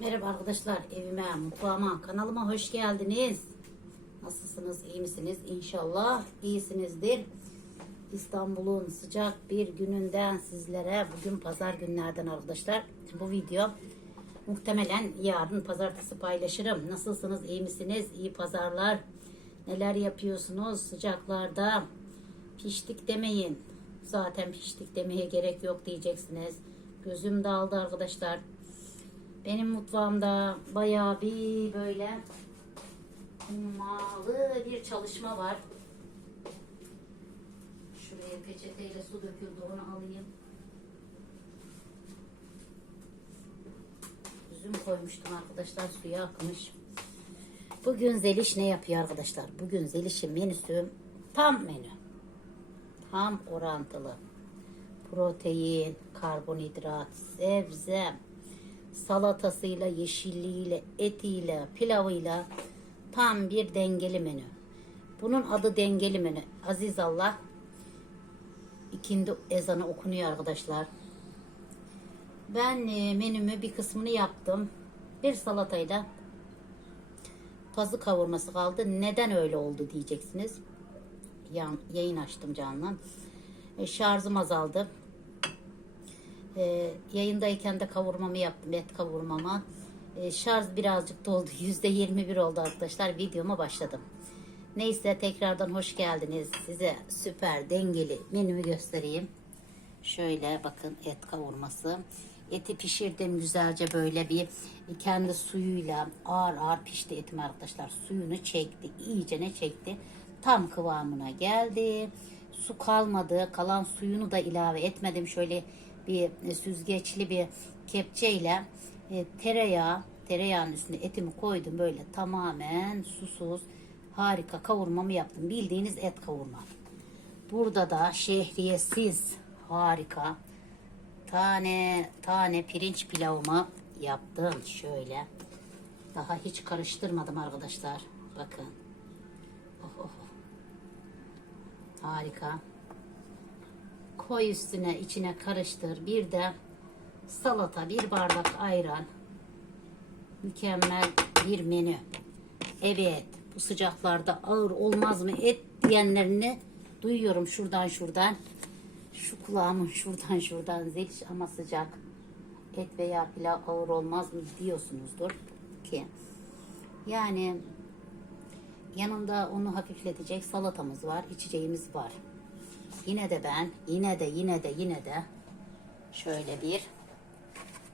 Merhaba arkadaşlar evime, mutfağıma, kanalıma hoş geldiniz. Nasılsınız, iyi misiniz? İnşallah iyisinizdir. İstanbul'un sıcak bir gününden sizlere bugün pazar günlerden arkadaşlar bu video muhtemelen yarın pazartesi paylaşırım. Nasılsınız, iyi misiniz? İyi pazarlar. Neler yapıyorsunuz sıcaklarda? Piştik demeyin. Zaten piştik demeye gerek yok diyeceksiniz. Gözüm daldı arkadaşlar. Benim mutfağımda bayağı bir böyle hummalı bir çalışma var. Şuraya peçeteyle su döküldü onu alayım. Üzüm koymuştum arkadaşlar suya akmış. Bugün Zeliş ne yapıyor arkadaşlar? Bugün Zeliş'in menüsü tam menü. Tam orantılı. Protein, karbonhidrat, sebze, salatasıyla, yeşilliğiyle, etiyle, pilavıyla tam bir dengeli menü. Bunun adı dengeli menü. Aziz Allah ikindi ezanı okunuyor arkadaşlar. Ben e, menümü bir kısmını yaptım. Bir salatayla pazı kavurması kaldı. Neden öyle oldu diyeceksiniz. Yan, yayın açtım canlı. E, şarjım azaldı. E, yayındayken de kavurmamı yaptım. Et kavurmama. E, şarj birazcık doldu. Yüzde 21 oldu arkadaşlar. Videoma başladım. Neyse tekrardan hoş geldiniz. Size süper dengeli menümü göstereyim. Şöyle bakın et kavurması. Eti pişirdim güzelce böyle bir kendi suyuyla ağır ağır pişti etim arkadaşlar. Suyunu çekti. iyice ne çekti. Tam kıvamına geldi. Su kalmadı. Kalan suyunu da ilave etmedim. Şöyle bir süzgeçli bir kepçeyle e, tereyağı tereyağının üstüne etimi koydum böyle tamamen susuz harika kavurmamı yaptım. Bildiğiniz et kavurma. Burada da şehriyesiz harika tane tane pirinç pilavımı yaptım şöyle. Daha hiç karıştırmadım arkadaşlar. Bakın. Oh, oh, oh. Harika. Koy üstüne içine karıştır. Bir de salata, bir bardak ayran. Mükemmel bir menü. Evet, bu sıcaklarda ağır olmaz mı et diyenlerini duyuyorum şuradan şuradan. Şu kulağımın şuradan şuradan zeliş ama sıcak. Et veya pilav ağır olmaz mı diyorsunuzdur ki. Yani yanında onu hafifletecek salatamız var, içeceğimiz var. Yine de ben, yine de, yine de, yine de şöyle bir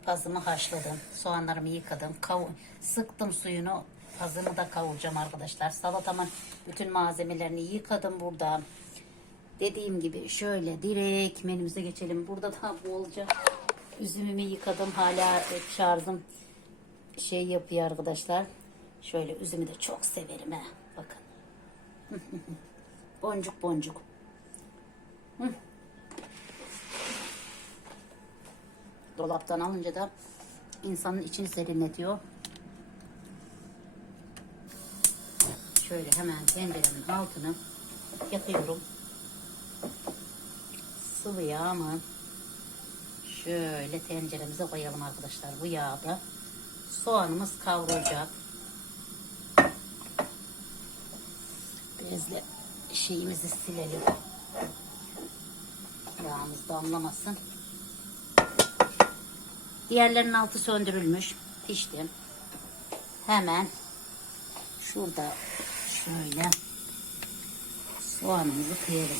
pazımı haşladım. Soğanlarımı yıkadım. Kavu sıktım suyunu. Pazımı da kavuracağım arkadaşlar. Salatamın bütün malzemelerini yıkadım burada. Dediğim gibi şöyle direkt menümüze geçelim. Burada da bolca üzümümü yıkadım. Hala şarjım şey yapıyor arkadaşlar. Şöyle üzümü de çok severim he. Bakın. boncuk boncuk. Dolaptan alınca da insanın içini serinletiyor. Şöyle hemen tenceremin altını yakıyorum. Sıvı yağımı şöyle tenceremize koyalım arkadaşlar. Bu yağda soğanımız kavrulacak. Bezle şeyimizi silelim. Yağımız damlamasın. Diğerlerinin altı söndürülmüş. Pişti. Hemen şurada şöyle soğanımızı kıyalım.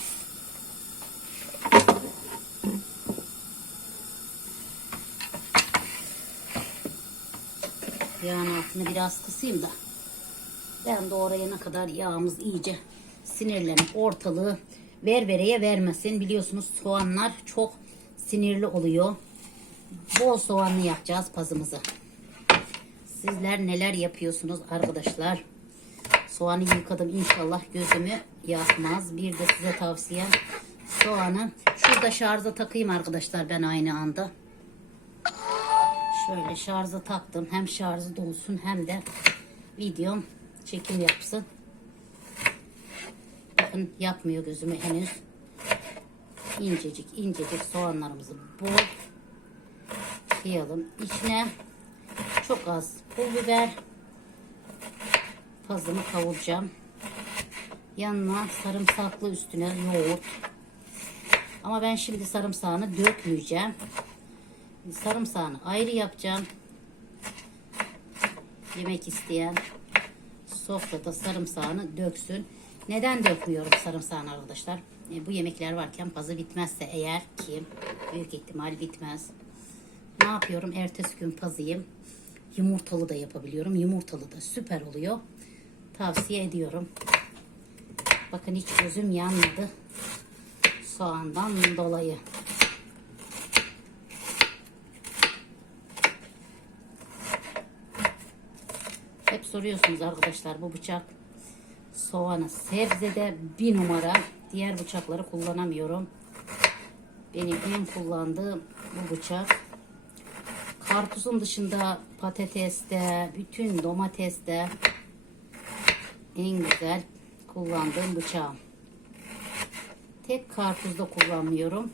Yağın altını biraz kısayım da ben doğrayana kadar yağımız iyice sinirlenip ortalığı ververeye vermesin. Biliyorsunuz soğanlar çok sinirli oluyor. Bol soğanlı yapacağız pazımızı. Sizler neler yapıyorsunuz arkadaşlar? Soğanı yıkadım inşallah gözümü yakmaz. Bir de size tavsiyem soğanı şurada şarja takayım arkadaşlar ben aynı anda. Şöyle şarja taktım. Hem şarjı dolsun hem de videom çekim yapsın. Bakın yapmıyor gözümü henüz. İncecik incecik soğanlarımızı bol kıyalım. İçine Çok az pul biber. Pazımı kavuracağım. Yanına sarımsaklı üstüne yoğurt. Ama ben şimdi sarımsağını dökmeyeceğim. Sarımsağını ayrı yapacağım. Yemek isteyen sofrada sarımsağını döksün. Neden dökmüyorum sarımsağını arkadaşlar? E, bu yemekler varken pazı bitmezse eğer ki büyük ihtimal bitmez. Ne yapıyorum? Ertesi gün pazıyım. Yumurtalı da yapabiliyorum. Yumurtalı da süper oluyor. Tavsiye ediyorum. Bakın hiç gözüm yanmadı. Soğandan dolayı. Hep soruyorsunuz arkadaşlar bu bıçak soğanı sebzede bir numara. Diğer bıçakları kullanamıyorum. Benim en kullandığım bu bıçak. Karpuzun dışında patateste, bütün domateste en güzel kullandığım bıçağım. Tek karpuzda kullanmıyorum.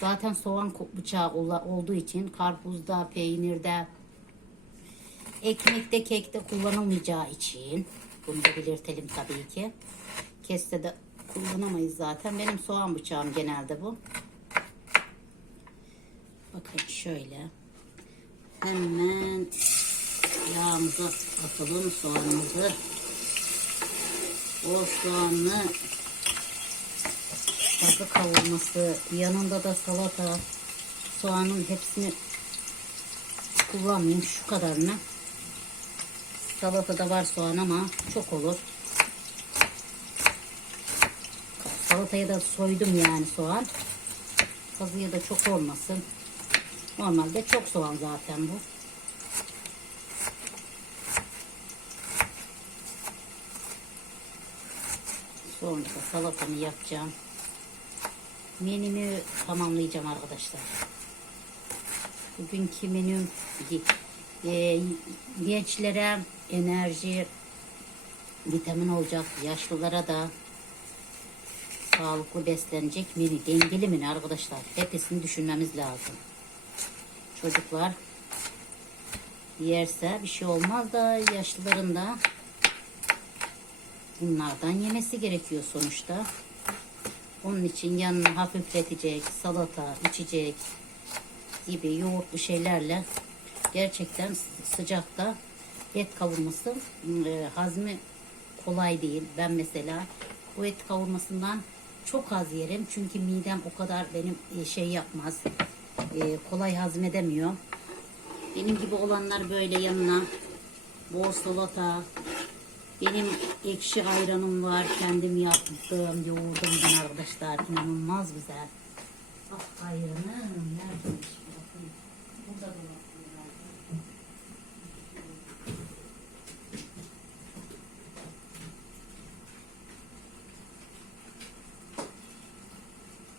Zaten soğan bıçağı olduğu için karpuzda, peynirde, ekmekte, kekte kullanılmayacağı için bunu da belirtelim tabii ki. Keste de kullanamayız zaten. Benim soğan bıçağım genelde bu. Bakın şöyle. Hemen yağımıza atalım soğanımızı. O soğanlı fazla kavurması, yanında da salata, soğanın hepsini kullanmayayım şu kadarını. Salatada var soğan ama çok olur. Salataya da soydum yani soğan. Kazıya da çok olmasın. Normalde çok soğan zaten bu. Sonra salatamı yapacağım. Menümü tamamlayacağım arkadaşlar. Bugünkü menüm e, gençlere enerji, vitamin olacak. Yaşlılara da sağlıklı beslenecek menü. Dengeli menü arkadaşlar. Hepsini düşünmemiz lazım. Çocuklar yerse bir şey olmaz da yaşlıların da bunlardan yemesi gerekiyor sonuçta. Onun için yanına hafifletecek salata, içecek gibi yoğurtlu şeylerle gerçekten sıcakta et kavurması e, hazmi kolay değil. Ben mesela bu et kavurmasından çok az yerim. Çünkü midem o kadar benim e, şey yapmaz. E, kolay hazmedemiyor. Benim gibi olanlar böyle yanına bol salata, benim ekşi ayranım var. Kendim yaptım, yoğurdumdan arkadaşlar. İnanılmaz güzel. Ah ayranım. Neredeymiş? Bakın. Burada da var.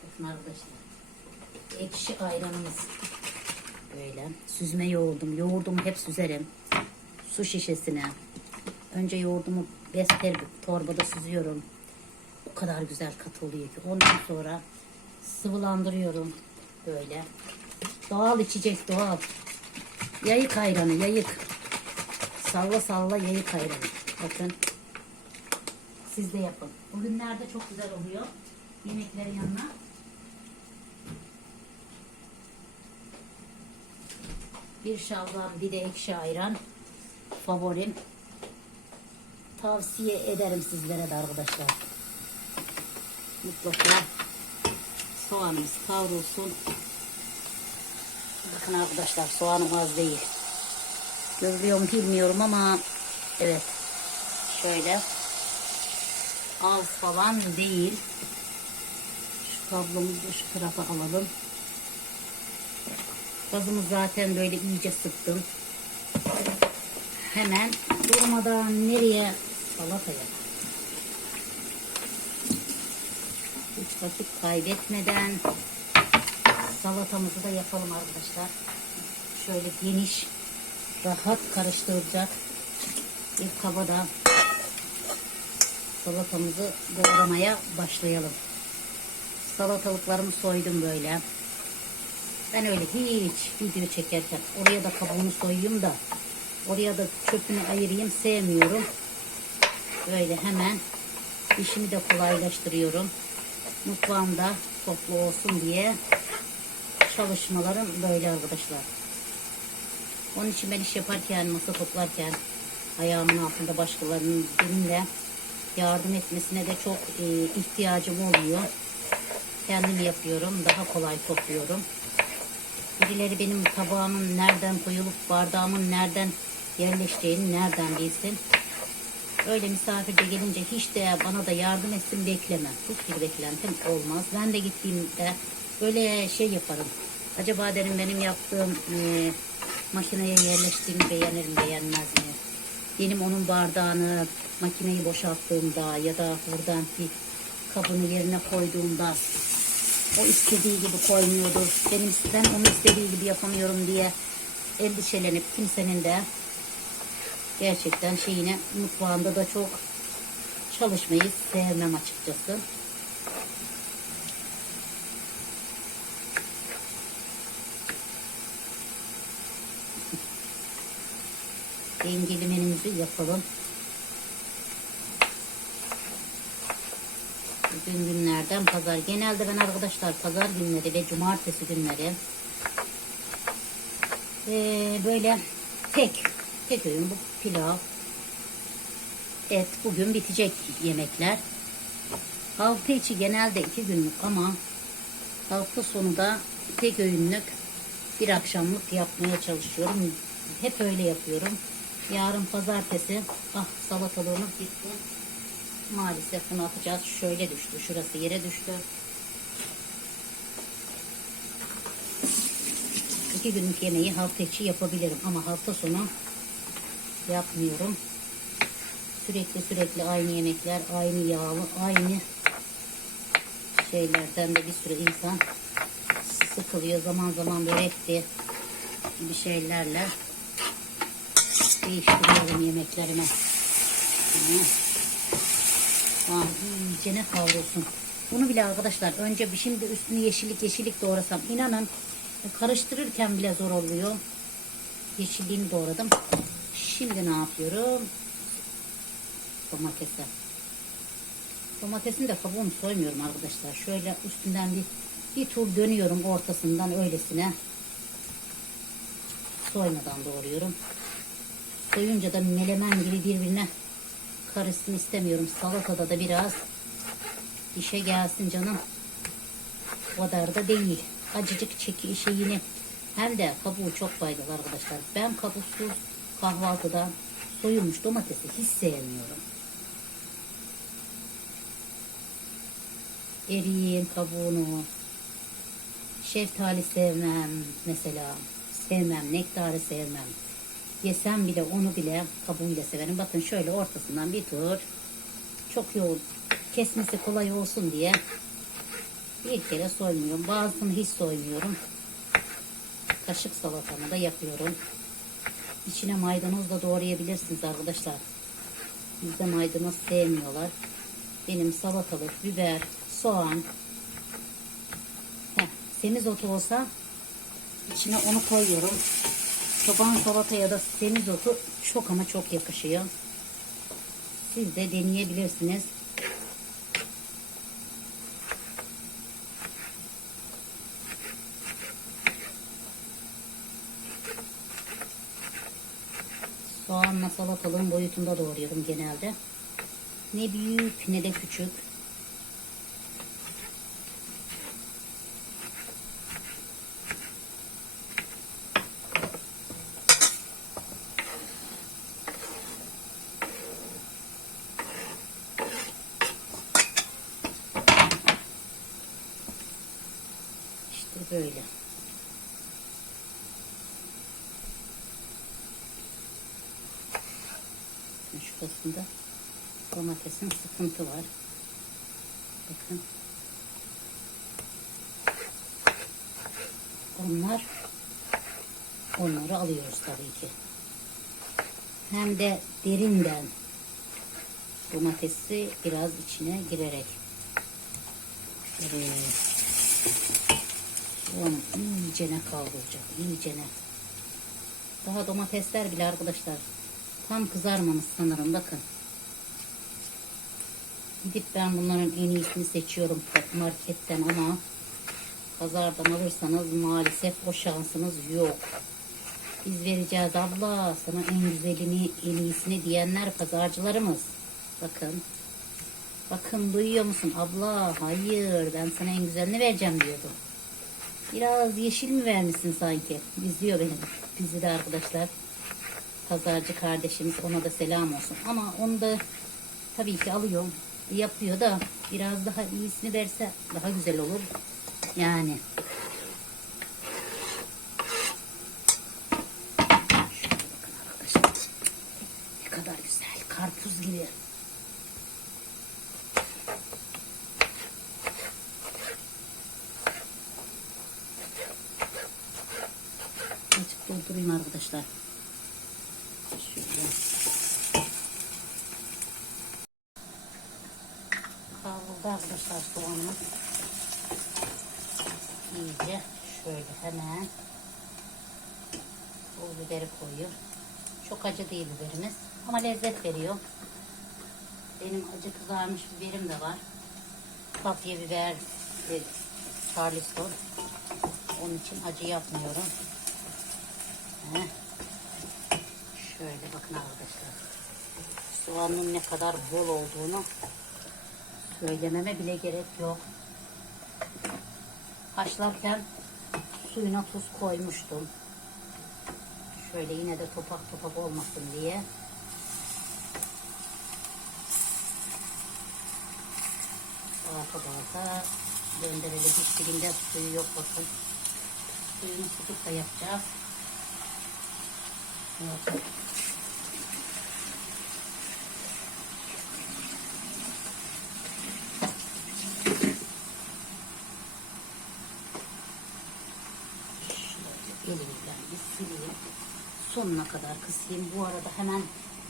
Bakın arkadaşlar. Ekşi ayranımız. Böyle. Süzme yoğurdum. Yoğurdumu hep süzerim. Su şişesine. Önce yoğurdumu bester bir torbada süzüyorum. O kadar güzel kat oluyor ki. Ondan sonra sıvılandırıyorum. Böyle. Doğal içecek doğal. Yayık ayranı yayık. Salla salla yayık ayranı. Bakın. Siz de yapın. Bugünlerde çok güzel oluyor. Yemeklerin yanına. Bir şalgam bir de ekşi ayran. Favorim. Tavsiye ederim sizlere de arkadaşlar. Mutlaka soğanımız kavrulsun. Bakın arkadaşlar soğanım az değil. Görülüyor bilmiyorum ama evet. Şöyle az falan değil. Şu kablomuzu şu tarafa alalım. Gazımı zaten böyle iyice sıktım. Hemen durmadan nereye salataya. Hiç vakit kaybetmeden salatamızı da yapalım arkadaşlar. Şöyle geniş, rahat karıştıracak bir kabada salatamızı doğramaya başlayalım. Salatalıklarımı soydum böyle. Ben öyle hiç video çekerken oraya da kabuğunu soyayım da oraya da çöpünü ayırayım sevmiyorum. Böyle hemen işimi de kolaylaştırıyorum. Mutfağımda toplu olsun diye çalışmalarım böyle arkadaşlar. Onun için ben iş yaparken, masa toplarken ayağımın altında başkalarının benimle yardım etmesine de çok e, ihtiyacım oluyor. Kendim yapıyorum, daha kolay topluyorum. Birileri benim tabağımın nereden koyulup bardağımın nereden yerleştiğini nereden bilsin. Öyle misafir de gelince hiç de bana da yardım etsin beklemem. Hiçbir beklentim olmaz. Ben de gittiğimde böyle şey yaparım. Acaba derim benim yaptığım e, makineye yerleştiğimi beğenir mi beğenmez mi? Benim onun bardağını makineyi boşalttığımda ya da buradan bir kabını yerine koyduğumda o istediği gibi koymuyordur. Benim ben onun istediği gibi yapamıyorum diye endişelenip kimsenin de gerçekten şeyine mutfağında da çok çalışmayı sevmem açıkçası. Dengeli menümüzü yapalım. Bugün günlerden pazar. Genelde ben arkadaşlar pazar günleri ve cumartesi günleri eee, böyle tek tek öğün bu pilav et bugün bitecek yemekler. Hafta içi genelde iki günlük ama hafta sonu da tek öğünlük bir akşamlık yapmaya çalışıyorum. Hep öyle yapıyorum. Yarın pazartesi ah salatalığımız bitti. Maalesef bunu atacağız. Şöyle düştü. Şurası yere düştü. İki günlük yemeği hafta içi yapabilirim ama hafta sonu yapmıyorum. Sürekli sürekli aynı yemekler, aynı yağlı, aynı şeylerden de bir sürü insan sıkılıyor. Zaman zaman börekti bir şeylerle değiştiriyorum yemeklerimi. Hı. Ne kavrulsun. Bunu bile arkadaşlar önce bir şimdi üstünü yeşillik yeşillik doğrasam inanın karıştırırken bile zor oluyor. Yeşilliğini doğradım. Şimdi ne yapıyorum? Domatese. Domatesin de kabuğunu soymuyorum arkadaşlar. Şöyle üstünden bir bir tur dönüyorum ortasından öylesine. Soymadan doğruyorum. Soyunca da melemen gibi birbirine karışsın istemiyorum. Salatada da biraz işe gelsin canım. O kadar da değil. Acıcık çeki şeyini hem de kabuğu çok faydalı arkadaşlar. Ben kabuksuz kahvaltıda soyulmuş domatesi hiç sevmiyorum. Eriğin kabuğunu, şeftali sevmem mesela. Sevmem, nektarı sevmem. Yesem bile onu bile kabuğuyla severim. Bakın şöyle ortasından bir tur çok yoğun kesmesi kolay olsun diye bir kere soymuyorum. Bazısını hiç soymuyorum. Kaşık salatamı da yapıyorum. İçine maydanoz da doğrayabilirsiniz arkadaşlar. Bizde maydanoz sevmiyorlar. Benim salatalık, biber, soğan. Heh, semizotu olsa içine onu koyuyorum. Çoban salataya da semizotu çok ama çok yakışıyor. Siz de deneyebilirsiniz. Soğanla salatalığın boyutunda doğruyorum genelde. Ne büyük ne de küçük. İşte böyle. Şurasında domatesin sıkıntı var. Bakın. Onlar onları alıyoruz tabii ki. Hem de derinden domatesi biraz içine girerek. Evet. Soğanı iyicene kavrulacak. iyicene. Daha domatesler bile arkadaşlar tam kızarmamış sanırım bakın. Gidip ben bunların en iyisini seçiyorum marketten ama pazardan alırsanız maalesef o şansınız yok. Biz vereceğiz abla sana en güzelini en iyisini diyenler pazarcılarımız. Bakın. Bakın duyuyor musun abla? Hayır ben sana en güzelini vereceğim diyordu. Biraz yeşil mi vermişsin sanki? İzliyor benim dizide arkadaşlar. Pazarcı kardeşimiz ona da selam olsun. Ama onu da tabii ki alıyor. Yapıyor da biraz daha iyisini verse daha güzel olur. Yani. Ne kadar güzel. Karpuz gibi. Açık doldurayım arkadaşlar. Şöyle. Kavruldu arkadaşlar soğanı. İyice şöyle hemen pul biberi koyuyor. Çok acı değil biberimiz ama lezzet veriyor. Benim acı kızarmış biberim de var. Kapya biber ve charleston. Onun için acı yapmıyorum. Şöyle bakın arkadaşlar. Soğanın ne kadar bol olduğunu söylememe bile gerek yok. Haşlarken suyuna tuz koymuştum. Şöyle yine de topak topak olmasın diye. Dağıta dağıta döndürelim. Hiçbirinde suyu yok bakın. Suyunu tutup da yapacağız. Evet. Şöyle elimden bir sileyim. Sonuna kadar kısayım. Bu arada hemen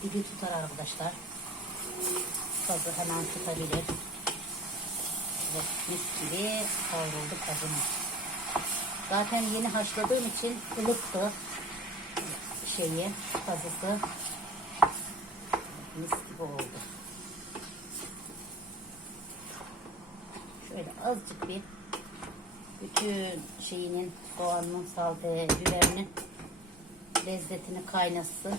dibi tutar arkadaşlar. Kazı hemen tutabilir. Evet, mis gibi kavruldu kazımız. Zaten yeni haşladığım için ılıktı şeyi, kazısı. Mis gibi oldu. Şöyle azıcık bir bütün şeyinin soğanın, salte, biberinin lezzetini kaynasın.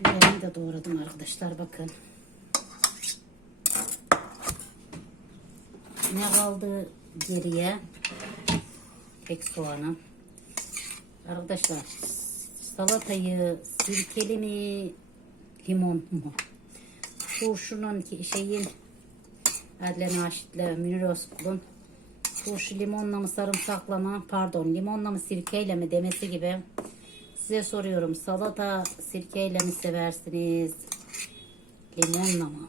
Biberimi de doğradım arkadaşlar bakın. Ne kaldı geriye? Tek soğanı. Arkadaşlar salatayı sirkeli mi limon mu? Turşunun ki şeyin Adlen Aşit'le Münir Özkul'un turşu limonla mı sarımsakla mı pardon limonla mı sirkeyle mi demesi gibi size soruyorum. Salata sirkeyle mi seversiniz? Limonla mı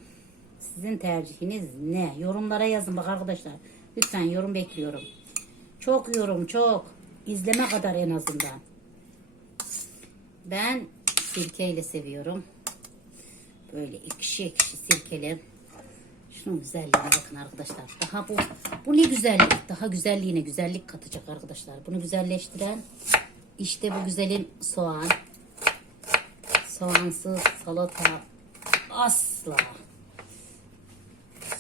sizin tercihiniz ne? Yorumlara yazın bak arkadaşlar. Lütfen yorum bekliyorum. Çok yorum çok. İzleme kadar en azından. Ben sirkeyle seviyorum. Böyle ekşi ekşi sirkeli şunun güzelliğine bakın arkadaşlar. Daha bu bu ne güzellik. Daha güzelliğine güzellik katacak arkadaşlar. Bunu güzelleştiren işte bu güzelim soğan. Soğansız salata asla.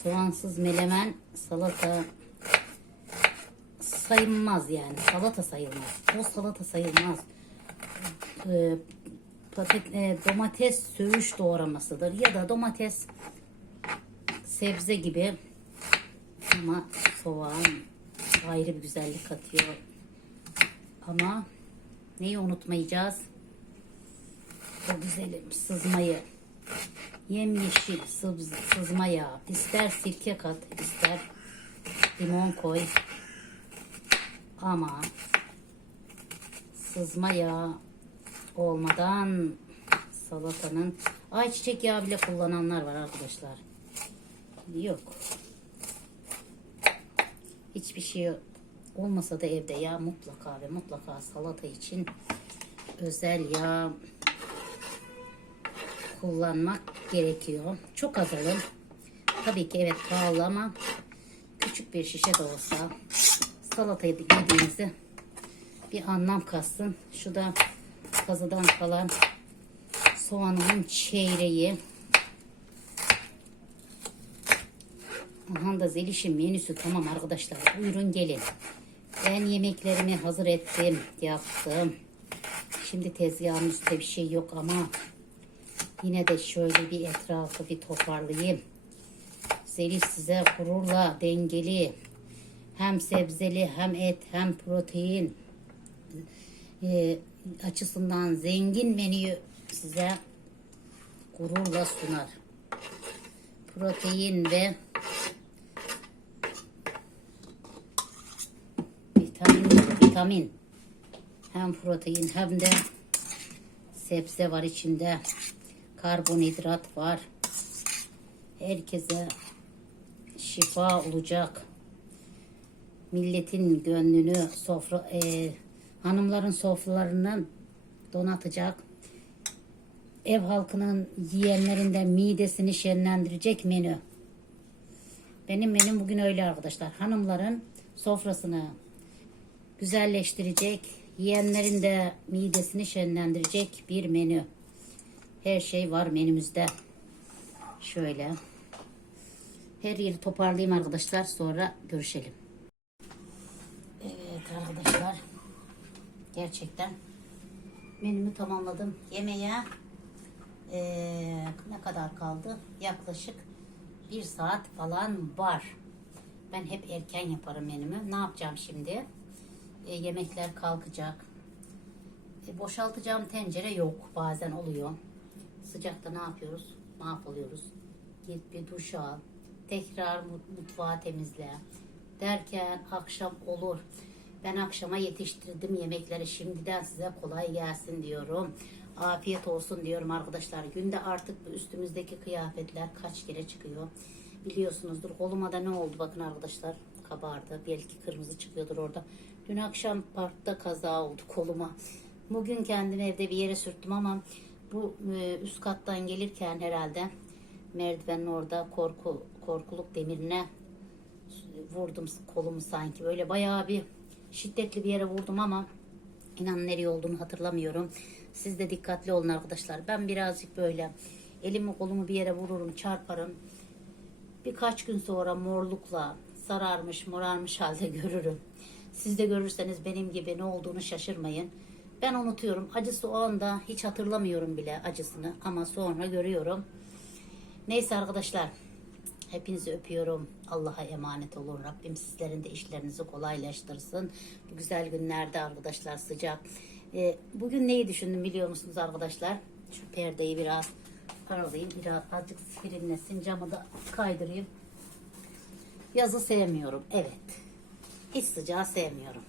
Soğansız melemen salata sayılmaz yani. Salata sayılmaz. O salata sayılmaz. Ee, patat- e, domates söğüş doğramasıdır ya da domates sebze gibi ama soğan ayrı bir güzellik katıyor. Ama neyi unutmayacağız? O güzelim sızmayı. Yemyeşil sız, sızma yağı. İster sirke kat, ister limon koy. Ama sızma yağı olmadan salatanın ayçiçek yağı bile kullananlar var arkadaşlar. Yok. Hiçbir şey olmasa da evde ya mutlaka ve mutlaka salata için özel yağ kullanmak gerekiyor. Çok az alın. tabii ki evet pahalı ama küçük bir şişe de olsa salatayı yediğinizde bir anlam katsın. Şu da kazıdan kalan soğanımın çeyreği. Aha da Zeliş'in menüsü tamam arkadaşlar. Buyurun gelin. Ben yemeklerimi hazır ettim. Yaptım. Şimdi tezgahın üstte bir şey yok ama yine de şöyle bir etrafı bir toparlayayım. Zeliş size gururla dengeli hem sebzeli hem et hem protein e, açısından zengin menüyü size gururla sunar. Protein ve vitamin, vitamin hem protein hem de sebze var içinde. Karbonhidrat var. Herkese şifa olacak. Milletin gönlünü sofra e, hanımların sofralarını donatacak. Ev halkının yiyenlerinden midesini şenlendirecek menü. Benim menüm bugün öyle arkadaşlar. Hanımların sofrasını güzelleştirecek, yiyenlerin de midesini şenlendirecek bir menü. Her şey var menümüzde. Şöyle. Her yeri toparlayayım arkadaşlar. Sonra görüşelim. Evet arkadaşlar. Gerçekten menümü tamamladım. Yemeğe eee, ne kadar kaldı? Yaklaşık bir saat falan var. Ben hep erken yaparım menümü. Ne yapacağım şimdi? E, yemekler kalkacak. E, boşaltacağım tencere yok. Bazen oluyor. Sıcakta ne yapıyoruz? Mahvoluyoruz. Git bir duş al. Tekrar mut- mutfağı temizle. Derken akşam olur. Ben akşama yetiştirdim yemekleri. Şimdiden size kolay gelsin diyorum. Afiyet olsun diyorum arkadaşlar. Günde artık üstümüzdeki kıyafetler kaç kere çıkıyor. Biliyorsunuzdur. Koluma da ne oldu bakın arkadaşlar. Kabardı. Belki kırmızı çıkıyordur orada. Dün akşam parkta kaza oldu koluma. Bugün kendimi evde bir yere sürttüm ama bu e, üst kattan gelirken herhalde merdivenin orada korku korkuluk demirine vurdum kolumu sanki. Böyle bayağı bir şiddetli bir yere vurdum ama inan nereye olduğunu hatırlamıyorum. Siz de dikkatli olun arkadaşlar. Ben birazcık böyle elimi kolumu bir yere vururum, çarparım. Birkaç gün sonra morlukla sararmış, morarmış halde görürüm. Siz de görürseniz benim gibi ne olduğunu şaşırmayın. Ben unutuyorum. Acısı o anda hiç hatırlamıyorum bile acısını ama sonra görüyorum. Neyse arkadaşlar. Hepinizi öpüyorum. Allah'a emanet olun. Rabbim sizlerin de işlerinizi kolaylaştırsın. Bu güzel günlerde arkadaşlar sıcak. Ee, bugün neyi düşündüm biliyor musunuz arkadaşlar? Şu perdeyi biraz paralayayım. Biraz azıcık serinlesin. Camı da kaydırayım. Yazı sevmiyorum. Evet. Hiç sıcağı sevmiyorum.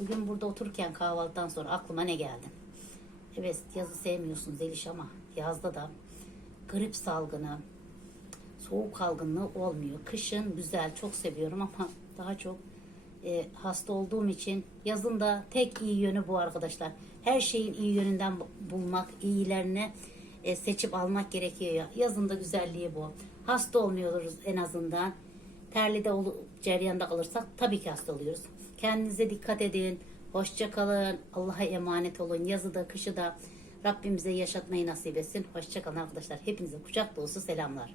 Bugün burada otururken kahvaltıdan sonra aklıma ne geldi? Evet yazı sevmiyorsun Zeliş ama yazda da grip salgını, soğuk algınlığı olmuyor. Kışın güzel, çok seviyorum ama daha çok e, hasta olduğum için yazın da tek iyi yönü bu arkadaşlar. Her şeyin iyi yönünden bu- bulmak, iyilerini e, seçip almak gerekiyor ya. Yazın da güzelliği bu. Hasta olmuyoruz en azından. Terlide ol, ceryanda kalırsak tabii ki hasta oluyoruz. Kendinize dikkat edin. Hoşça kalın. Allah'a emanet olun. Yazı da kışı da Rabbim bize yaşatmayı nasip etsin. Hoşça kalın arkadaşlar. Hepinize kucak dolusu selamlar.